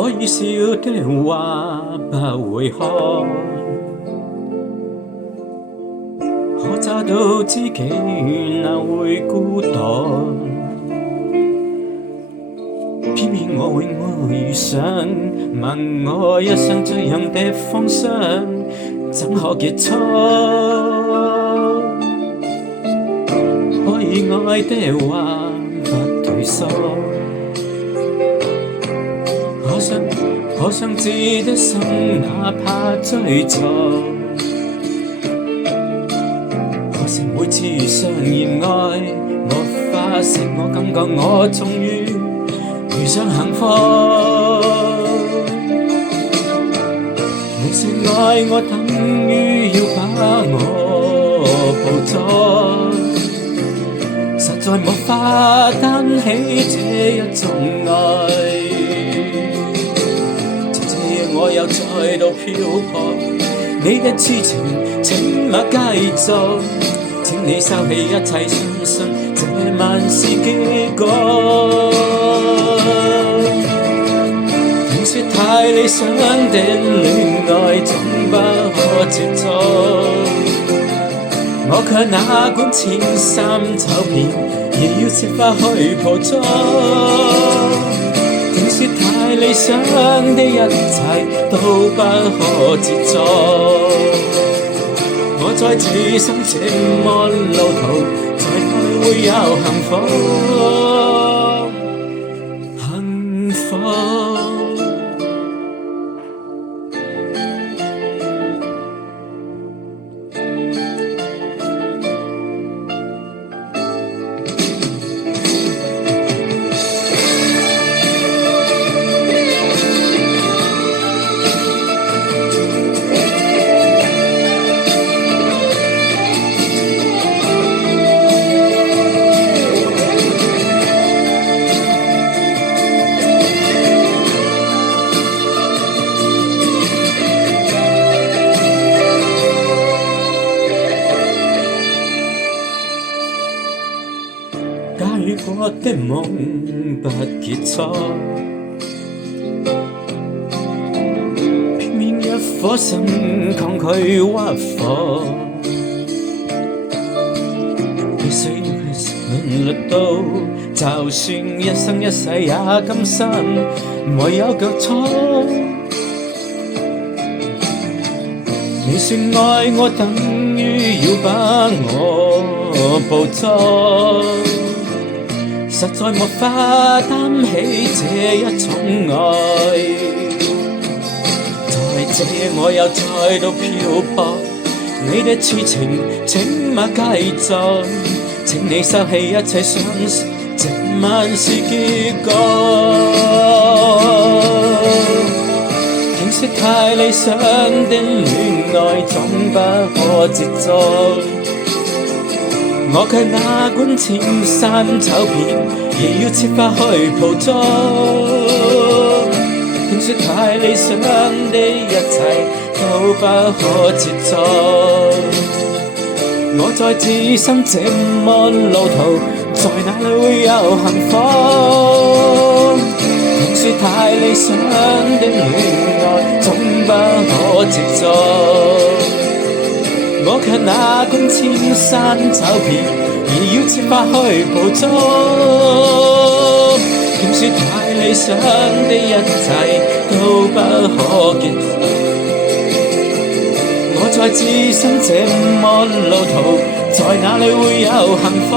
可以笑的話不會看，可找到知己哪會孤單？偏偏我永沒遇上，問我一生這樣的方向，怎可結束？可以愛的話不退縮，可想知的心哪怕追逐，可惜每次相見愛，我發誓我感覺我終於遇上幸福。你說愛我等於要把我抱捉，實在無法擔起這一種愛。就這樣我又再度漂泊，你的痴情請勿繼續，請你收起一切，相信這晚是結局。聽說太理想的戀愛總不可接觸，我卻哪管千山走遍，也要設法去捕捉。聽說太理想的一切都不可接觸，我在此生這麼路途，在哪裏會有幸福？幸福。假過的夢不結束，偏偏一顆心抗拒屈服，必須要去順律到，就算一生一世也甘心，唯有腳錯。你說愛我等於要把我捕捉，實在無法擔起這一種愛。在這夜我又再度漂泊，你的痴情請勿繼續，請你收起一切，相信這晚是結局。聽說太理想的戀愛總不可接觸，我卻哪管千山走遍，也要設法去捕捉。聽說太理想的一切都不可接觸，我在此生這麼路途，在哪裏會有幸福？聽說太理想的戀愛總不可接觸，我卻哪管千山走遍，也要設法去捕捉。聽說太理想的一切都不可結束，我在此生這麼路途，在哪裏會有幸福？